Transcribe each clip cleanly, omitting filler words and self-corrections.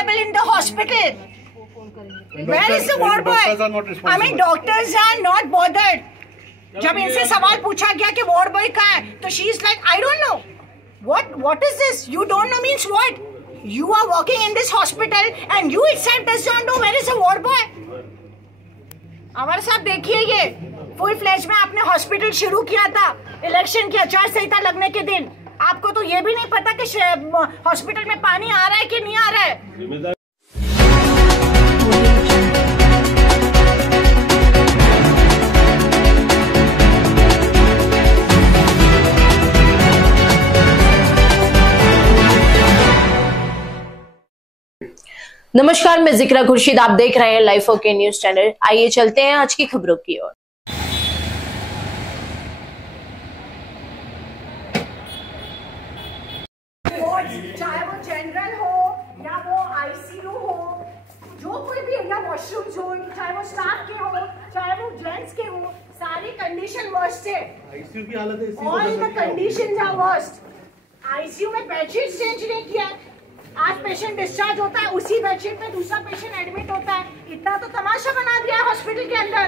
available in the hospital? Where is the ward boy? I mean, doctors are not bothered. जब इनसे सवाल पूछा गया कि ward boy कहाँ है, तो she is like, I don't know. What is this? You don't know means what? You are working in this hospital and you itself does not know where is the ward boy. अमर साहब देखिए, ये full flash में आपने hospital शुरू किया था election की आचार संहिता लगने के दिन। आपको तो ये भी नहीं पता कि हॉस्पिटल में पानी आ रहा है कि नहीं आ रहा है। नमस्कार, मैं जिक्रा खुर्शीद, आप देख रहे हैं लाइफ ओके न्यूज चैनल। आइए चलते हैं आज की खबरों की ओर। चाहे वो जनरल हो या वो आईसीयू हो, जो कोई भी, या वॉशरूम्स हो, चाहे वो स्टाफ के हो, चाहे वो जेंट्स के हो, सारी कंडीशन वर्स्ट है। आईसीयू की हालत है, all the conditions are worst. ICU में बेडशीट चेंज नहीं किया, आज पेशेंट डिस्चार्ज होता है, उसी बेडशीट में दूसरा पेशेंट एडमिट होता है। इतना तो तमाशा बना दिया है हॉस्पिटल के अंदर।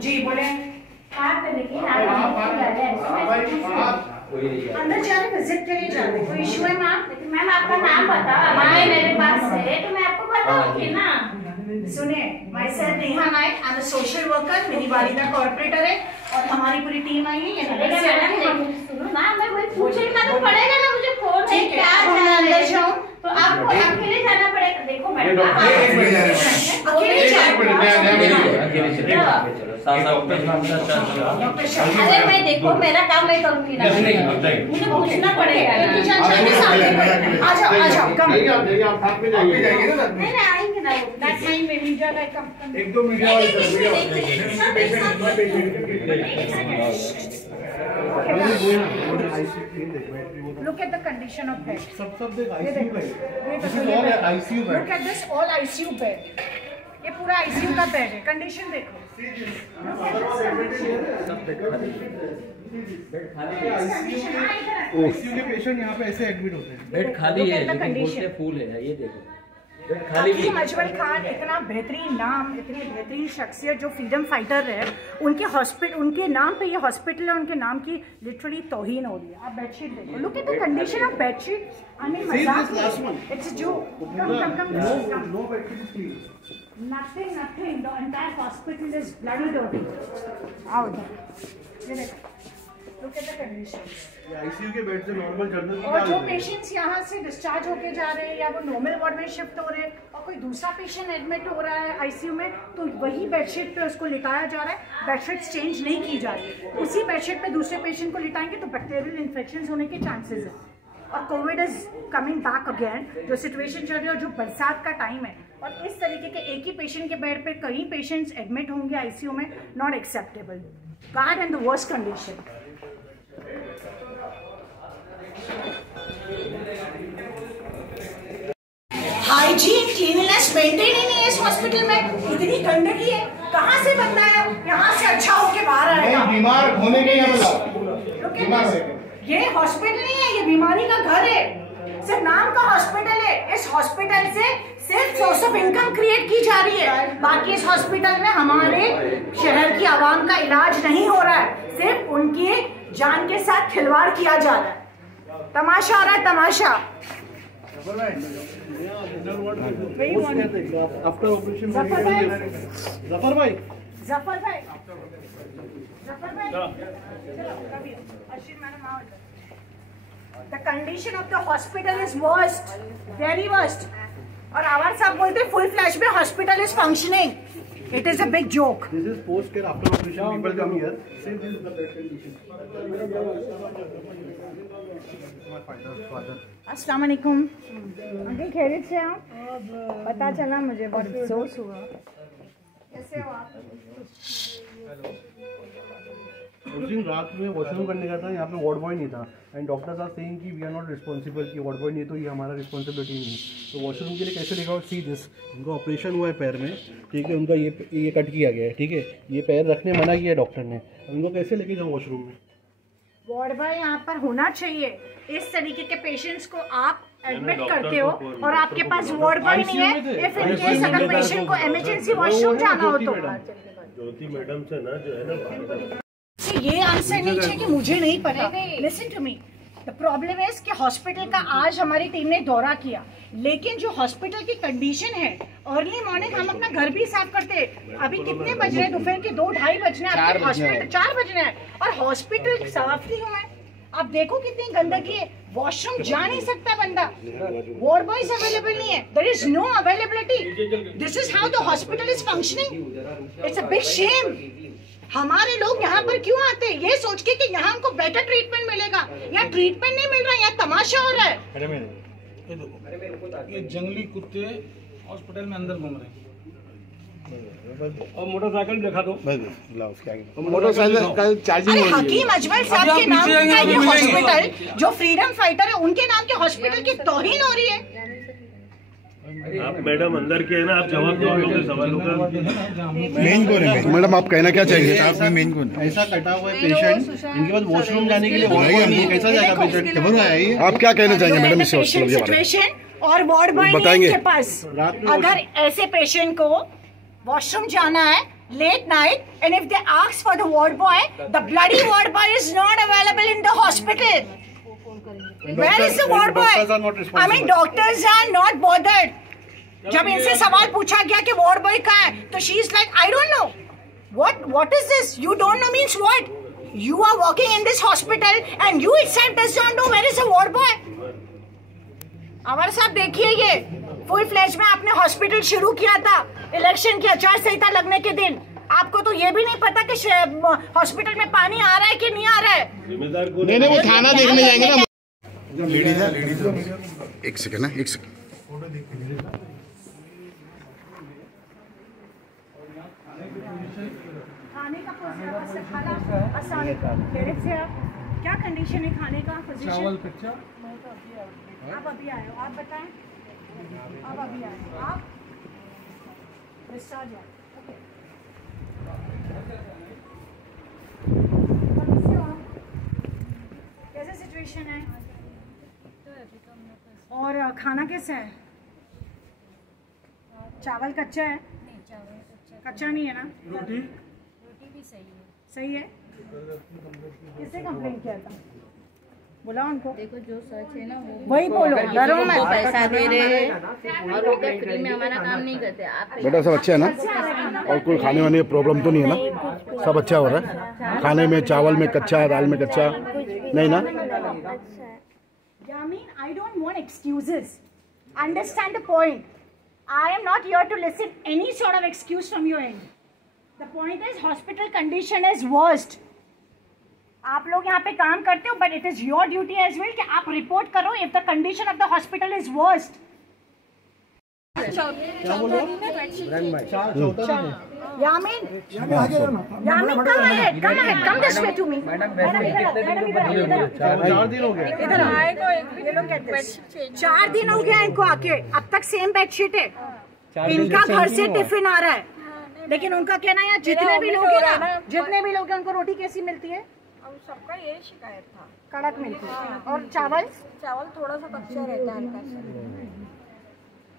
जी बोले, अंदर जाने विजिट के लिए जाने कोई इशू है मैम? लेकिन मैम आपका नाम बता, मेरे पास है तो मैं आपको बताऊंगी ना। सुनिए, myself Neha Nayak, I am a social worker, मेरी वालिदा कॉर्पोरेटर है और हमारी पूरी टीम आई है। सुनो ना, मैं वही पूछना तो पड़ेगा ना मुझे, फोन है क्या अंदर जाऊं तो आपको अकेले जाना पड़ेगा। देखो मैडम, अरे मैं देखो मेरा काम मैं करूंगी ना, मुझे पूछना पड़ेगा। आ जाओ कम, नहीं आएंगे ना, दैट टाइम में मीडिया का कम, एक दो media Look at the condition of bed. सब देख ICU bed. This is all ICU bed. Look at this all ICU bed. ये पूरा ICU का बेड है, कंडीशन देखो। ICU के पेशेंट यहाँ पे ऐसे एडमिट होते हैं। बेड खाली है लेकिन बोलते फुल है, ये देखो। हकीम अजमल खान इतना बेहतरीन नाम, इतनी बेहतरीन शख्सियत जो फ्रीडम फाइटर है, उनके हॉस्पिटल, उनके नाम पे ये हॉस्पिटल है, उनके नाम की लिटरली तौहीन हो रही है। आप बेडशीट देखो, look at the condition of bedsheet. I mean मजाक नहीं, इट्स जो no bedsheet clean, nothing, the entire hospital is bloody dirty. आओ ये देखो, look at the conditions. ICU के बेड से नॉर्मल जनरल, और जो पेशेंट्स यहाँ से डिस्चार्ज होके जा रहे हैं या वो नॉर्मल वार्ड में शिफ्ट हो रहे हैं और कोई दूसरा पेशेंट एडमिट हो रहा है आईसीयू में, तो वही बेडशीट पे उसको लिटाया जा रहा है। बेडशीट्स चेंज नहीं की जा रही, उसी बेडशीट पे दूसरे पेशेंट को लिटाएंगे तो बैक्टीरियल इन्फेक्शन होने के चांसेस है। और Covid is coming back again, जो सिचुएशन चल रही है और जो बरसात का टाइम है, और इस तरीके के एक ही पेशेंट के बेड पे कई पेशेंट्स एडमिट होंगे आईसीयू में, not acceptable. Bad and the worst condition. Hygiene cleanliness maintain ही नहीं है इस हॉस्पिटल में, इतनी गंदगी है। कहाँ से बनता है यहाँ से अच्छा होके बाहर आएगा? बीमार होने के ये हॉस्पिटल नहीं है, ये बीमारी का घर है, सिर्फ नाम का हॉस्पिटल है। इस हॉस्पिटल से सिर्फ सोर्स ऑफ इनकम क्रिएट की जा रही है, बाकी इस हॉस्पिटल में हमारे शहर की आवाम का इलाज नहीं हो रहा है, सिर्फ उनकी जान के साथ खिलवाड़ किया जा रहा है। तमाशा आ रहा है, तमाशा। आफ्टर ऑपरेशन जफर भाई the condition of the hospital is worst, very worst. और आवाज साहब बोलते फुल फ्लैश में hospital is functioning, it is a big joke. This is post care after operation, people come here, say this is the bed condition. अस्सलाम वालेकुम uncle, खैरियत से आप? पता चला मुझे, बहुत अफसोस हुआ। कैसे हो आप? उस दिन रात में वॉशरूम करने का था, यहाँ पे वार्ड बॉय नहीं था एंड डॉक्टर्स आर सेइंग कि वी आर नॉट रिस्पॉन्सिबल, कि वार्ड बॉय नहीं है तो ये हमारा रिस्पॉन्सिबिलिटी नहीं है। तो वॉशरूम के लिए कैसे लेगा? सी दिस, इनका ऑपरेशन हुआ है पैर में, ठीक है, उनका ये कट किया गया है, ठीक है, ये पैर रखने मना किया डॉक्टर ने, उनको कैसे लेके जाऊँ वॉशरूम में? वार्ड बॉय यहाँ पर होना चाहिए। इस तरीके के पेशेंट्स को आप एडमिट करते हो और आपके पास वार्ड बॉय नहीं है, इफ इन केस अगर पेशेंट को इमरजेंसी वॉशरूम जाना हो तो ज्योति मैडम से ना जो है ना, ये आंसर नहीं है कि मुझे नहीं पता। Listen to me, the problem is कि हॉस्पिटल का आज हमारी टीम ने दौरा किया, लेकिन जो हॉस्पिटल की कंडीशन है, अर्ली मॉर्निंग हम अपना घर भी साफ करते हैं। अभी कितने बज रहे हैं? दोपहर के 2-2:30 बजने, आपके हॉस्पिटल 4 बजने हैं और हॉस्पिटल साफ नहीं हुआ है। आप देखो कितनी गंदगी है, वॉशरूम जा नहीं सकता बंदा, वार्ड बॉयज अवेलेबल नहीं है, there is no availability. This is how the hospital is functioning. It's a big shame. हमारे लोग यहाँ पर क्यों आते हैं? ये सोच के कि यहाँ हमको बेटर ट्रीटमेंट मिलेगा। यहाँ ट्रीटमेंट नहीं मिल रहा, यहाँ तमाशा हो रहा है। ये जंगली कुत्ते हॉस्पिटल में अंदर घूम रहे हैं और मोटरसाइकिल दिखा दो। Motorcycle charging. अरे हकीम अजमल साहब के नाम का ये हॉस्पिटल, जो फ्रीडम फाइटर है, उनके नाम के हॉस्पिटल की तौहीन हो रही है। आप मैडम अंदर के है ना, आप जवाब दो लोगों के सवालों का। मेन कौन है? मैडम आप कहना क्या चाहिए? आप में मेन कौन? ऐसा कटा हुआ है पेशेंट, इनके पास वॉशरूम जाने के लिए कैसा जाएगा पेशेंट? आप क्या कहना चाहेंगे मैडम इस सिचुएशन और वार्ड बॉय बताएंगे के पास? अगर ऐसे पेशेंट को वॉशरूम जाना है late night and if they ask for the ward boy, the bloody ward boy is not available in the hospital. Where is the ward boy? I mean, doctors are not bothered. जब इनसे सवाल पूछा गया कि ward boy कहाँ है, तो she is like, I don't know. What is this? You don't know means what? You are working in this hospital and you itself does not know where is the ward boy. अमर साहब देखिए, ये full flash में आपने hospital शुरू किया था election की आचार संहिता लगने के दिन। आपको तो ये भी नहीं पता कि हॉस्पिटल में पानी आ रहा है कि नहीं आ रहा है। नहीं, वो खाना देखने जाएंगे ना। लेडीज है, लेडीज है। एक सेकंड ना, एक सेकंड। खाने का क्या कंडीशन है खाने का? चावल कच्चा। आप अभी आए हो, आप बताएं। आप अभी आए हो, आप डिस्चार्ज हो। कैसे सिचुएशन है और खाना कैसा है? चावल कच्चा है? नहीं, चावल कच्चा नहीं है ना? रोटी भी सही है। सही है। किसने कंप्लेंट किया था? बोला उनको। देखो जो सच है ना वही बोलो, डरो मत। पैसा दे रहे हैं और वो फ्री में हमारा काम नहीं करते। आप बेटा सब अच्छा है ना? और कोई खाने वाने की प्रॉब्लम तो नहीं है ना? सब अच्छा हो रहा है? खाने में चावल में कच्चा, दाल में कच्चा नहीं ना? Yamin, I don't want excuses. Understand the point. I am not here to listen any sort of excuse from your end. The point is hospital condition is worst. आप लोग यहाँ पे काम करते हो, but it is your duty as well कि आप report करो if the condition of the hospital is worst. Yamin, come ahead, come this way to me. Madam 4 दिन हो गए। इधर आओ। 4 दिन हो गया इनको आके, अब तक सेम बेडशीट है। इनका घर से टिफिन आ रहा है, लेकिन उनका कहना है जितने भी लोग हैं ना, जितने भी लोग हैं उनको रोटी कैसी मिलती है? सबका यही शिकायत था, कड़क मिलती है। और चावल थोड़ा सा कच्चा रहता है हल्का सा।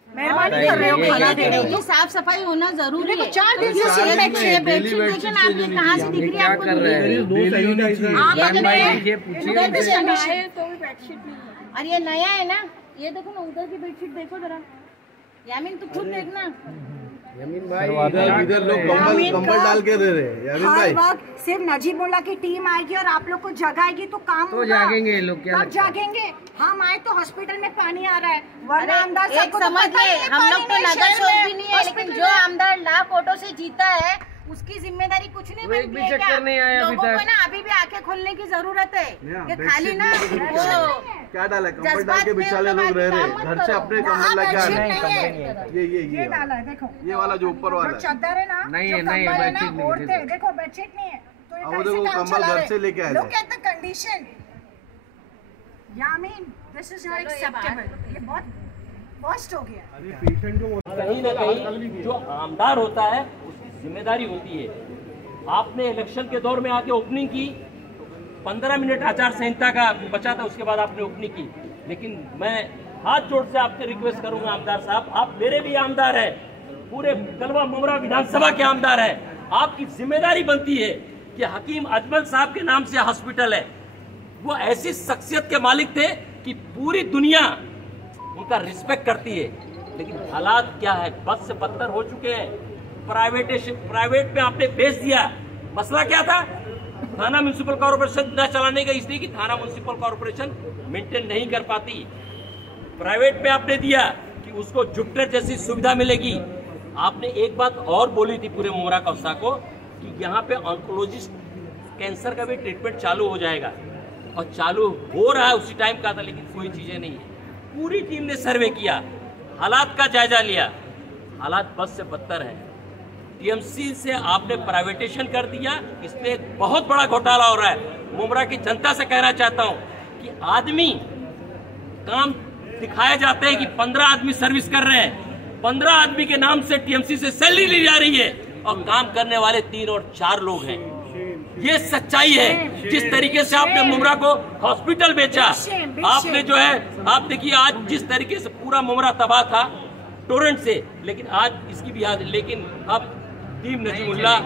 मेहरबानी कर रहे हो खाना देने की। साफ सफाई होना जरूरी है। 4 दिन से सेम बेडशीट लेकिन आपकी कहाँ से दिख रही है आपको? आप तो भी बेडशीट नहीं है। और ये नया है ना, ये देखो ना उधर की बेडशीट देखो जरा। यामिन तू खुद देखना। इधर लोग कंबल डाल के दे रहे हैं। हर वक्त सिर्फ नजीबुल्लाह की टीम आएगी और आप लोग को जगाएगी तो काम तो जागेंगे लोग। क्या कब जागेंगे? हम आए तो हॉस्पिटल में पानी आ रहा है, वरना अंदर एक समझिए, हम लोग तो नगर शोध भी नहीं है, लेकिन जो आमदार लाख वोटों से जीता है उसकी जिम्मेदारी कुछ नहीं बनती है क्या? लोगों को ना अभी भी आंखें खोलने की जरूरत है। ये खाली ना क्या डाला? कंबल डाल के बिचारे लोग रह रहे हैं, घर से अपने कंबल लेके आ रहे हैं। ये डाला है, देखो ये वाला जो ऊपर वाला चादर है ना, नहीं है, जो नहीं कंबल है ना, बेडशीट नहीं ओढ़ते हैं। देखो बेडशीट नहीं है, तो ये वो कैसे देखो काम कंबल चला घर रहे? से लेके आए Look at the condition. Yeah, I mean, this is not acceptable. ये बहुत worst हो गया। अरे पेशेंट को कहीं ना कहीं जो आमदार होता है उसकी जिम्मेदारी होती है। आपने इलेक्शन के दौर में आके ओपनिंग की, 15 मिनट आचार संहिता का बचा था, उसके बाद आपने ओपनिंग की। लेकिन मैं हाथ जोड़ से आपसे रिक्वेस्ट करूंगा आमदार साहब, आप मेरे भी आमदार हैं, पूरे कलवा मुमरा विधानसभा के आमदार हैं। आपकी जिम्मेदारी बनती है कि हकीम अजमल साहब के नाम से हॉस्पिटल है। वो ऐसी शख्सियत के मालिक थे कि पूरी दुनिया उनका रिस्पेक्ट करती है। लेकिन हालात क्या है, बद से बदतर हो चुके हैं। प्राइवेट में आपने बेच दिया। मसला क्या था? थाना म्युनिसिपल कॉर्पोरेशन न चलाने का, इसलिए कि थाना म्युनिसिपल कॉर्पोरेशन मेंटेन नहीं कर पाती। प्राइवेट में आपने दिया कि उसको जुपिटर जैसी सुविधा मिलेगी। आपने एक बात और बोली थी पूरे मुमरा कौसा को कि यहाँ पे ऑन्कोलॉजिस्ट कैंसर का भी ट्रीटमेंट चालू हो जाएगा, और चालू हो रहा है, उसी टाइम का था, लेकिन कोई चीजें नहीं है। पूरी टीम ने सर्वे किया, हालात का जायजा लिया, हालात बद से बदतर है। टीएमसी से आपने प्राइवेटेशन कर दिया, इसमें एक बहुत बड़ा घोटाला हो रहा है। मुमरा की जनता से कहना चाहता हूं कि आदमी काम दिखाए जाते हैं कि 15 आदमी सर्विस कर रहे हैं, 15 आदमी के नाम से टीएमसी से सैलरी ली जा रही है, और काम करने वाले 3 और 4 लोग हैं। ये सच्चाई है। जिस तरीके से आपने मुमरा को हॉस्पिटल बेचा, आपने जो है, आप देखिए आज जिस तरीके से पूरा मुमरा तबाह था टोरेंट से, लेकिन आज इसकी भी याद, लेकिन अब टीम नजीमुल्लाह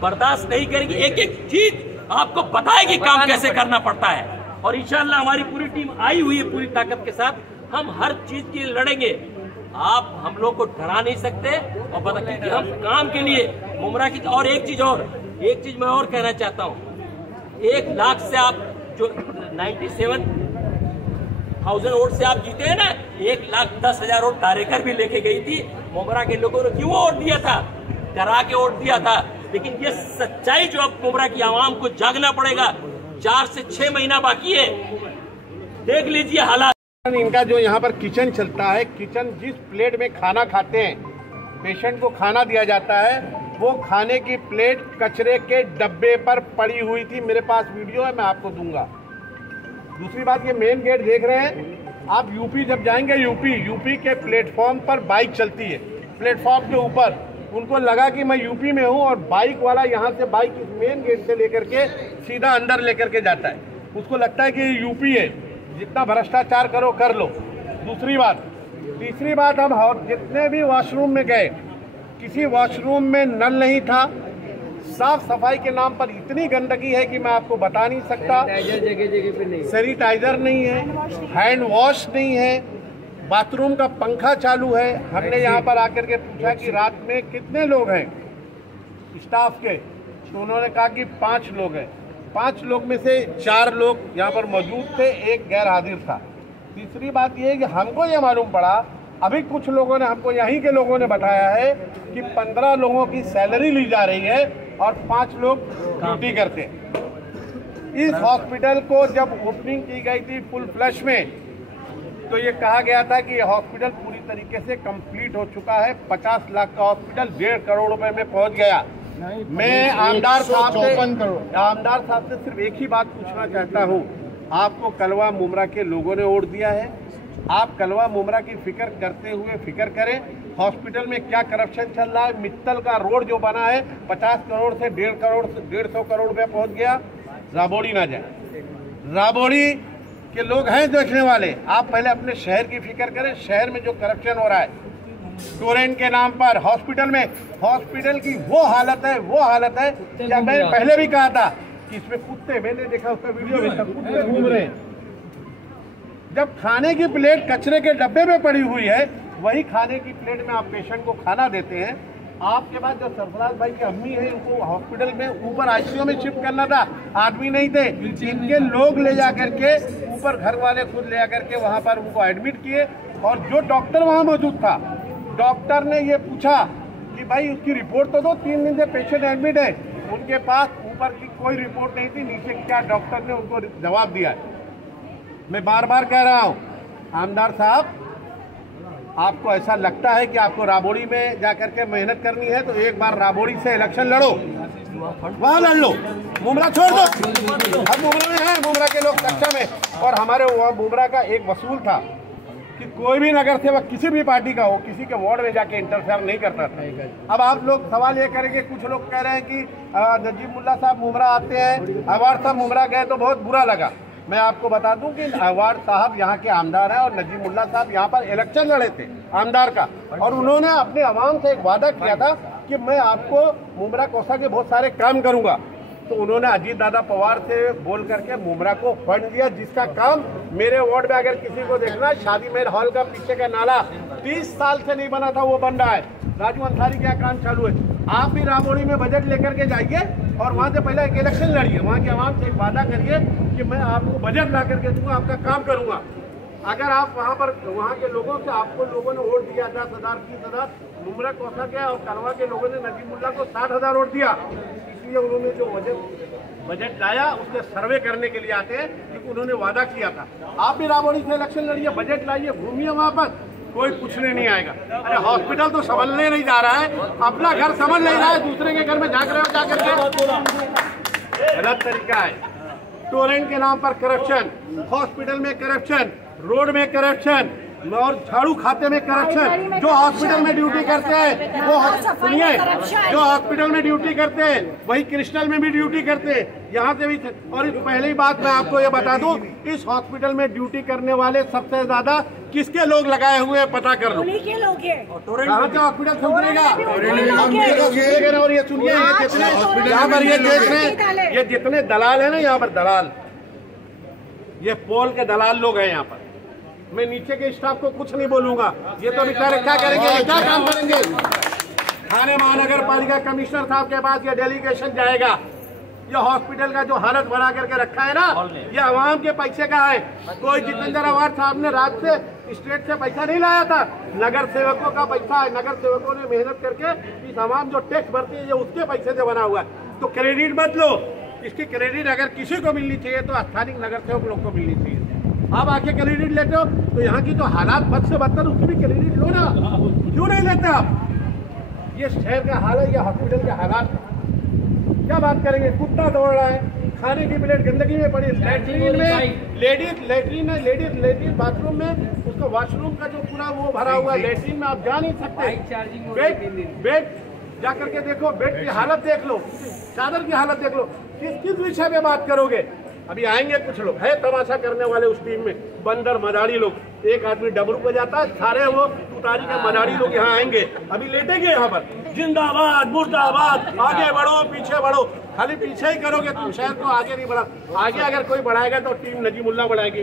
बर्दाश्त नहीं करेगी। एक एक चीज आपको बताएगी काम कैसे करना पड़ता है, और इंशाल्लाह हमारी पूरी टीम आई हुई है पूरी ताकत के साथ। हम हर चीज के लिए लड़ेंगे। आप हम लोग को डरा नहीं सकते, और बता कि हम काम के लिए मुमरा की। और एक चीज मैं और कहना चाहता हूँ, 1 लाख से आप जो 97,000 वोट से आप जीते हैं ना, 1,10,000 वोट डायरेक्टर भी लेके गई थी। मुमरा के लोगों ने क्यों वोट दिया था? डरा के वोट दिया था। लेकिन ये सच्चाई जो अब मुमरा की आवाम को जागना पड़ेगा। 4 से 6 महीना बाकी है, देख लीजिए हालात। इनका जो यहाँ पर किचन चलता है, किचन जिस प्लेट में खाना खाते हैं, पेशेंट को खाना दिया जाता है, वो खाने की प्लेट कचरे के डब्बे पर पड़ी हुई थी। मेरे पास वीडियो है, मैं आपको दूंगा। दूसरी बात, ये मेन गेट देख रहे हैं आप, यूपी जब जाएंगे, यूपी के प्लेटफॉर्म पर बाइक चलती है, प्लेटफॉर्म के ऊपर। उनको लगा कि मैं यूपी में हूँ, और बाइक वाला यहाँ से बाइक इस मेन गेट से लेकर के सीधा अंदर लेकर के जाता है। उसको लगता है कि ये यूपी है, जितना भ्रष्टाचार करो कर लो। तीसरी बात, हम जितने भी वॉशरूम में गए, किसी वॉशरूम में नल नहीं था। साफ सफाई के नाम पर इतनी गंदगी है कि मैं आपको बता नहीं सकता। जगह पे नहीं, सैनिटाइजर नहीं है, हैंड वॉश नहीं है, बाथरूम का पंखा चालू है। हमने यहाँ पर आकर के पूछा कि रात में कितने लोग हैं स्टाफ के, तो उन्होंने कहा कि 5 लोग हैं। 5 लोग में से 4 लोग यहाँ पर मौजूद थे, एक गैर हाजिर था। तीसरी बात ये कि हमको ये मालूम पड़ा, अभी कुछ लोगों ने हमको, यहीं के लोगों ने बताया है कि 15 लोगों की सैलरी ली जा रही है और 5 लोग ड्यूटी करते हैं। इस हॉस्पिटल को जब ओपनिंग की गई थी फुल फ्लश में, तो ये कहा गया था कि ये हॉस्पिटल पूरी तरीके से कंप्लीट हो चुका है। 50 लाख का हॉस्पिटल 1.5 करोड़ रुपए में पहुंच गया। मैं आमदार साहब से सिर्फ एक ही बात पूछना चाहता हूं, आपको कलवा मुमरा के लोगों ने वोट दिया है, आप कलवा मुमरा की फिक्र करते हुए फिक्र करें। हॉस्पिटल में क्या करप्शन चल रहा है, मित्तल का रोड जो बना है 50 करोड़ से 150 करोड़ रुपया पहुंच गया। राबोड़ी ना जाए, राबोड़ी के लोग हैं देखने वाले। आप पहले अपने शहर की फिक्र करें। शहर में जो करप्शन हो रहा है टोरेंट के नाम पर, हॉस्पिटल की वो हालत है क्या मैंने पहले भी कहा था कि इसमें कुत्ते, मैंने देखा उसका वीडियो में, कुत्ते घूम रहे हैं। जब खाने की प्लेट कचरे के डब्बे में पड़ी हुई है, वही खाने की प्लेट में आप पेशेंट को खाना देते हैं। आपके बाद जो सरफराज भाई की अम्मी है, उनको हॉस्पिटल में ऊपर आईसीयू में शिफ्ट करना था, आदमी नहीं थे, इनके लोग ले जा करके ऊपर, घर वाले खुद ले जाकर के वहाँ पर उनको एडमिट किए। और जो डॉक्टर वहाँ मौजूद था, डॉक्टर ने ये पूछा कि भाई उसकी रिपोर्ट तो दो, 3 दिन से पेशेंट एडमिट है। उनके पास ऊपर की कोई रिपोर्ट नहीं थी, नीचे क्या डॉक्टर ने उनको जवाब दिया है। मैं बार बार कह रहा हूँ, आमदार साहब, आपको ऐसा लगता है कि आपको राबोड़ी में जाकर के मेहनत करनी है, तो एक बार राबोड़ी से इलेक्शन लड़ो। वहाँ लड़ लो, मुमरा छोड़ दो। अब मुमरा में है, मुमरा के लोग सक्षम है। और हमारे वहाँ मुमरा का एक वसूल था कि कोई भी नगर सेवक किसी भी पार्टी का हो, किसी के वार्ड में जाके इंटरफेयर नहीं करता था। अब आप लोग सवाल ये करेंगे, कुछ लोग कह रहे हैं कि नजीमुल्ला साहब मुमरा आते हैं, अवार्ड साहब मुमरा गए तो बहुत बुरा लगा। मैं आपको बता दूं कि अवार्ड साहब यहाँ के आमदार हैं और नजीमुल्ला साहब यहाँ पर इलेक्शन लड़े थे आमदार का, और उन्होंने अपने आवाम से एक वादा किया था कि मैं आपको मुमरा कोसा के बहुत सारे काम करूँगा। तो उन्होंने अजीत दादा पवार से बोल करके मुमरा को फंड दिया, जिसका काम मेरे वार्ड में अगर किसी को देखना, शादी महल हॉल का पीछे का नाला 30 साल से नहीं बना था, वो बन रहा है। राजू अंसारी का काम चालू है। आप भी रामोड़ी में बजट लेकर के जाइए और वहाँ से पहले एक इलेक्शन लड़िए, वहाँ के आवाम से एक वादा करिए कि मैं आपको बजट ला करके दूंगा, आपका काम करूंगा। अगर आप वहाँ पर वहाँ के लोगों से, आपको लोगों ने वोट दिया 10,000 20,000, मुमरा कोसा के और करवा के लोगों ने नजीमुल्ला को 60,000 वोट दिया, इसलिए उन्होंने जो बजट लाया उसके सर्वे करने के लिए आते हैं, क्योंकि उन्होंने वादा किया था। आप भी रामोड़ी से इलेक्शन लड़िए, बजट लाइए, घूमिए वहाँ पर, कोई पूछने नहीं आएगा। अरे हॉस्पिटल तो संभलने नहीं जा रहा है, अपना घर समझ नहीं रहा है, दूसरे के घर में झांक रहे हो जाकर के। गलत तरीका है। टोरेंट के नाम पर करप्शन, हॉस्पिटल में करप्शन, रोड में करप्शन और झाड़ू खाते में करप्शन। जो हॉस्पिटल में ड्यूटी करते हैं वो सुनिए, जो हॉस्पिटल में ड्यूटी करते हैं वही क्रिस्टल में भी ड्यूटी करते हैं, यहाँ से भी। और पहली बात मैं आपको ये बता दूं, इस हॉस्पिटल में ड्यूटी करने वाले सबसे ज्यादा किसके लोग लगाए हुए हैं पता कर लो। कहाँ से हॉस्पिटल खुलेगा? और ये सुनिए, ये जितने यहाँ पर ये देख रहे हैं, ये जितने दलाल है ना यहाँ पर, दलाल, ये पोल के दलाल लोग हैं यहाँ पर। मैं नीचे के स्टाफ को कुछ नहीं बोलूंगा, ये तो बेचारे क्या करेंगे, क्या काम करेंगे। थाने महानगर पालिका कमिश्नर साहब के पास ये डेलीगेशन जाएगा। ये हॉस्पिटल का जो हालत बना करके रखा है ना, ये आवाम के पैसे का है। कोई जितेंद्र अवार्ड साहब ने रात से स्टेट से पैसा नहीं लाया था, नगर सेवकों का पैसा है। नगर सेवकों ने मेहनत करके इस आवाम जो टैक्स भरती है, ये उसके पैसे से बना हुआ है। तो क्रेडिट मत लो, इसकी क्रेडिट अगर किसी को मिलनी चाहिए तो स्थानीय नगर सेवक लोग को मिलनी चाहिए। आप आके क्रेडिट लेते हो तो यहाँ की जो हालात बद से बदतर, उसकी भी क्रेडिट लो ना, क्यों नहीं लेते आप? ये शहर का हाल है, ये हॉस्पिटल के हालात, क्या बात करेंगे। कुत्ता दौड़ रहा है, खाने की प्लेट गंदगी में पड़ी, लेटरीन में लेडीज बाथरूम में उसका वॉशरूम का जो पूरा वो भरा हुआ, लेटरीन में आप जा नहीं सकते। बेड जा करके देखो, बेड की हालत देख लो, चादर की हालत देख लो। किस विषय में बात करोगे? अभी आएंगे कुछ लोग है तमाशा करने वाले उस टीम में, बंदर मदारी लोग। एक आदमी डबरू पे जाता है, सारे वो तुतारी के मदारी लोग यहाँ आएंगे, अभी लेटेंगे यहाँ पर, जिंदाबाद मुर्दाबाद, आगे बढ़ो पीछे बढ़ो। खाली पीछे ही करोगे तुम, शहर को आगे नहीं बढ़ा। आगे अगर कोई बढ़ाएगा तो टीम नजीमुल्ला बढ़ाएगी।